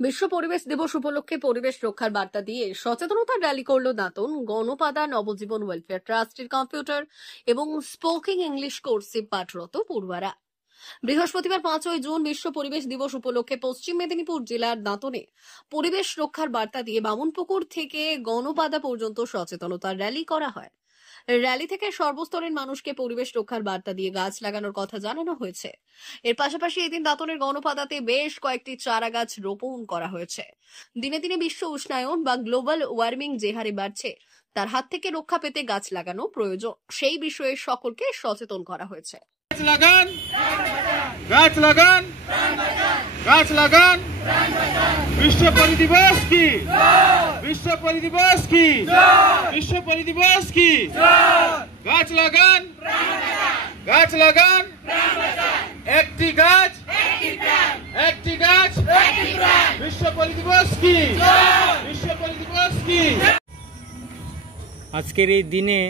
বিশ্ব পরিবেশ দিবস উপলক্ষে পরিবেশ রক্ষার বার্তা দিয়ে সচেতনতা র্যালি করল দাঁতন গণপাদা নবজীবন ওয়েলফেয়ার ট্রাস্টের কম্পিউটার এবং স্পোকিং ইংলিশ কোর্সে পাঠরত পড়ুয়ারা। বৃহস্পতিবার 5ই জুন বিশ্ব পরিবেশ দিবস উপলক্ষে পশ্চিম মেদিনীপুর জেলার দাঁতনে পরিবেশ রক্ষার বার্তা দিয়ে বামুনপুকুর থেকে গণপাদা পর্যন্ত সচেতনতা র্যালি করা হয়। র্যালি থেকে সর্বস্তরের মানুষকে পরিবেশ রক্ষার বার্তা দিয়ে গাছ লাগানোর কথা জানানো হয়েছে। এর পাশাপাশি এদিন দাঁতনের গণপাদাতে বেশ কয়েকটি চারা গাছ রোপণ করা হয়েছে। দিনে দিনে বিশ্ব উষ্ণায়ন বা গ্লোবাল ওয়ার্মিং যে হারে বাড়ছে তার হাত থেকে রক্ষা পেতে গাছ লাগানো প্রয়োজন, সেই বিষয়ে সকলকে সচেতন করা হয়েছে। গাছ লাগান, গাছ লাগান, গাছ লাগান। বিশ্ব পরিদিবস কি? বিশ্ব পরিদিবস কি? বিশ্ব পরিদিবস কি? গাছ লাগান, গাছ লাগান। একটি গাছ, একটি গাছ। বিশ্ব পরিদিবস কি? বিশ্ব পরিদিবস কি? আজকের এই দিনে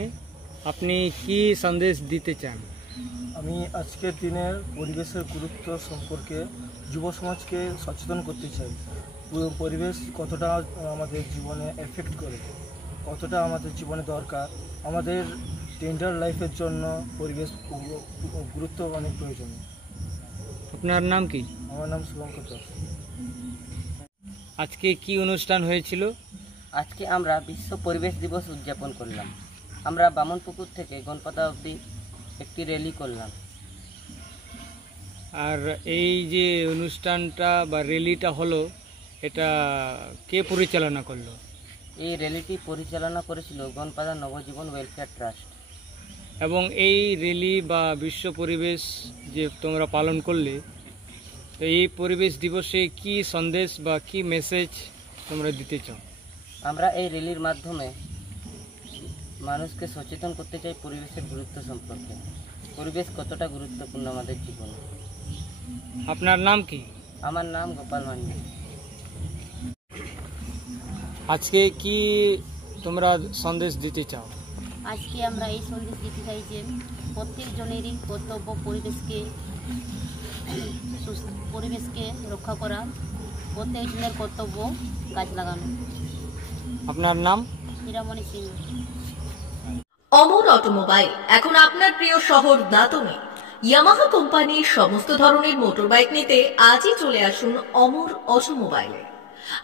আপনি কি সন্দেশ দিতে চান? আমি আজকের দিনের পরিবেশের গুরুত্ব সম্পর্কে যুব সমাজকে সচেতন করতে চাই। পরিবেশ কতটা আমাদের জীবনে এফেক্ট করে, কতটা আমাদের জীবনে দরকার। আমাদের টেন্ডার লাইফের জন্য পরিবেশ গুরুত্ব অনেক প্রয়োজন। আপনার নাম কি? আমার নাম শুভঙ্কর দাস। আজকে কি অনুষ্ঠান হয়েছিল? আজকে আমরা বিশ্ব পরিবেশ দিবস উদযাপন করলাম। আমরা বামনপুকুর থেকে গণপাদা অবধি একটি র্যালি করলাম। আর এই যে অনুষ্ঠানটা বা র্যালিটা হলো, এটা কে পরিচালনা করলো? এই র্যালিটি পরিচালনা করেছিল গণপাদা নবজীবন ওয়েলফেয়ার ট্রাস্ট। এবং এই র্যালি বা বিশ্ব পরিবেশ যে তোমরা পালন করলে, তো এই পরিবেশ দিবসে কি সন্দেশ বা কি মেসেজ তোমরা দিতে চাও? আমরা এই র্যালির মাধ্যমে মানুষকে সচেতন করতে চাই পরিবেশের গুরুত্ব সম্পর্কে। পরিবেশ কতটা গুরুত্বপূর্ণ আমাদের জীবনে। আপনার নাম কি? আমার নাম গোপাল মান্ডি। আজকে কি তোমরা সন্দেশ দিতে চাও? আজকে আমরা এই সন্দেশ দিতে চাই যে প্রত্যেকজনেরই কর্তব্য পরিবেশকে রক্ষা করা, প্রত্যেকজনের কর্তব্য গাছ লাগানো। আপনার নাম? হীরামণি সিং। অমর অটোমোবাইল এখন আপনার প্রিয় শহর দাঁতনে। ইয়ামাহা কোম্পানির সমস্ত ধরনের মোটর বাইক নিতে আজই চলে আসুন অমর অটোমোবাইলে।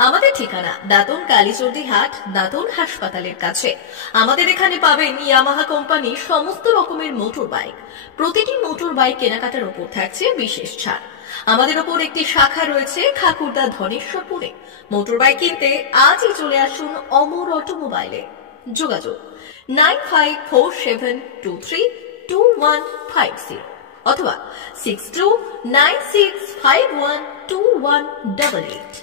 আমাদের ঠিকানা দাঁতন কালীচর্দি হাট, দাঁতন হাসপাতালের কাছে। আমাদের এখানে পাবেন ইয়ামাহা কোম্পানির সমস্ত রকমের মোটর বাইক। প্রতিটি মোটর বাইক কেনাকাটার উপর থাকছে বিশেষ ছাড়। আমাদের ওপর একটি শাখা রয়েছে খাকুরদা ধনেশ্বরপুরে। মোটর বাইক কিনতে আজই চলে আসুন অমর অটোমোবাইলে। যোগাযোগ 9547232150 অথবা 6296512188।